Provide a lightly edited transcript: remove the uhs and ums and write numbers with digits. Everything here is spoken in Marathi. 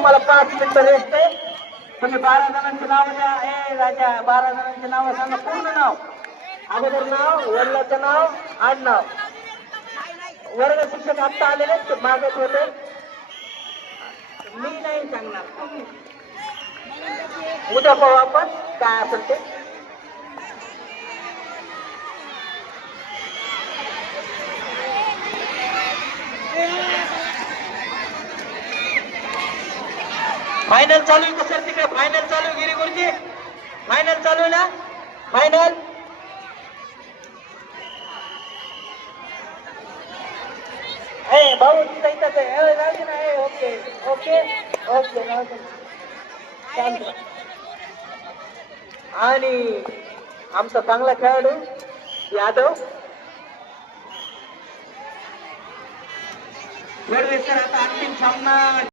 तुम्हाला 5 मिनिटं रेस्ट आहे. तुम्ही 12 जणांची नाव द्या. ए राजा 12 जणांची नाव सांगा. पूर्ण नाव, अगोदर नाव, वडिलाचं नाव, आडनाव. वर्ग शिक्षक आत्ता आलेले मागत होते. मी नाही सांगणार, तुम्ही. उद्या पाहू आपण काय असेल ते. फायनल चालू आहे सर तिकडे. फायनल चालू आहे गिरी गुरुजी. फायनल चालू आहे ना. फायनल भाऊ तिथं इथंच आहे. Okay okay okay. आणि आमचा चांगला खेळाडू यादव सर आता अंतिम सामना